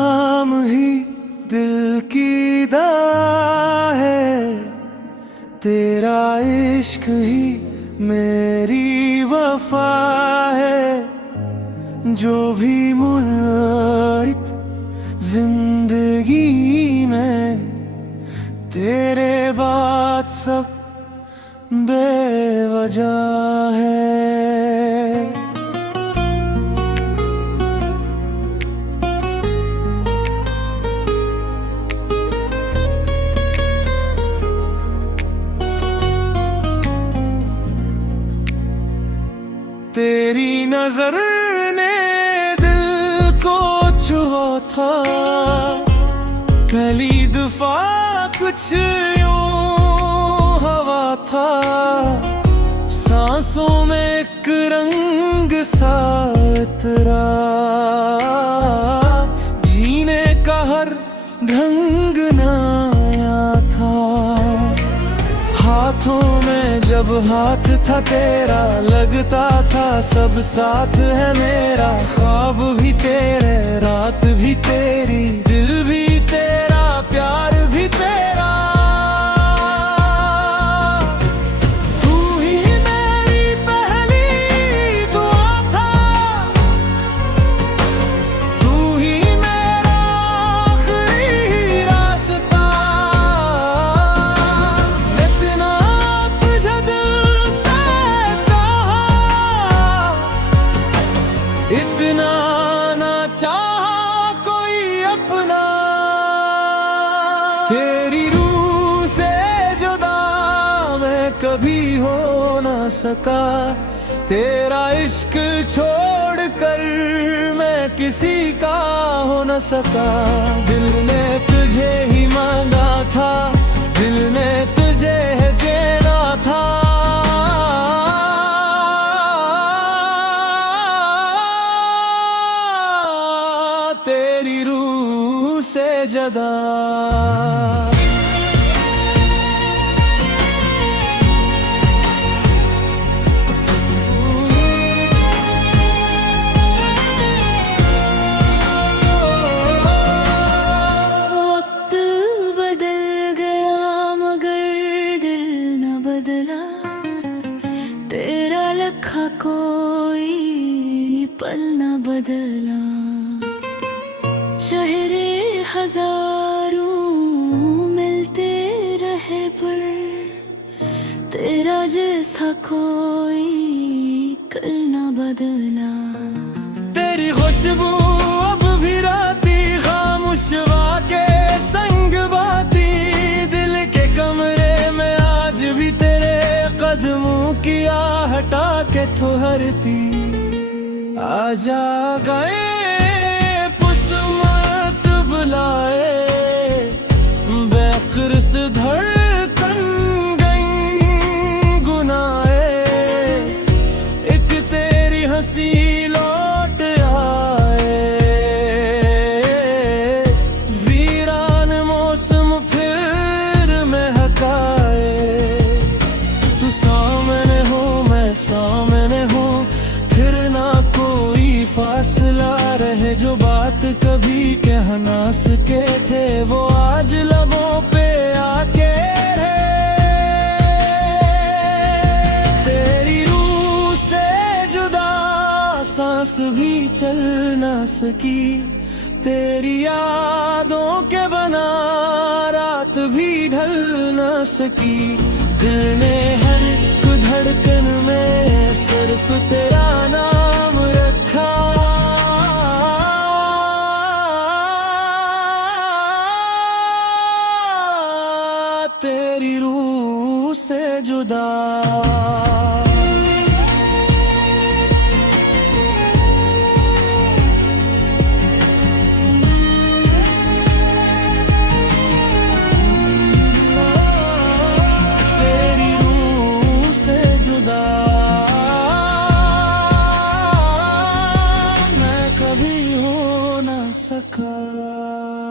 नाम ही दिल की दाह है, तेरा इश्क ही मेरी वफा है। जो भी मुल्क जिंदगी में, तेरे बाद सब बेवजह है। तेरी नजर ने दिल को छुआ था, पहली दफा कुछ यूं हवा था। सांसों में एक रंग सा इतरा, जीने का हर ढंग नया था। हाथों में जब हाथ था तेरा, लगता था सब साथ है मेरा। ख्वाब भी तेरे, रात भी तेरी, दिल भी तेरा, प्यार भी तेरा। तू ही मेरी पहली दुआ था, तू ही मेरा आखिरी रास्ता। इतना तुझे दिल से चाहा, इतना ना चाहा कोई अपना। तेरी रूह से जुदा मैं कभी हो ना सका, तेरा इश्क छोड़कर मैं किसी का हो न सका। दिल ने तुझे ही मांगा था, दिल ने तुझे जीना था। तेरी रूह से जुदा तेरा लखा कोई पल न बदला। चेहरे हजारों मिलते रहे पर तेरा जैसा कोई कल न बदला। तेरी खुशबू अब भी राती खामोश के संग बाती, दिल के कमरे में आज भी तेरे कदमों की हटा के ठहरती। आजा गए पुस्मत बुलाए, बेकर्स धड़कन गई गुनाए। एक तेरी हंसी लौट आए, वीरान मौसम फिर महकाए। तू सामने हो मैं सामने हूँ, फिर ना कोई फासला रहे। जो बात कभी कह ना सके थे वो आज लबों पे आके रहे। तेरी रूह से जुदा सांस भी चल ना सकी, तेरी यादों के बना रात भी ढल ना सकी। दिल ने हर एक धड़कन में सिर्फ तेरा नाम रखा। तेरी रूह से जुदा सका।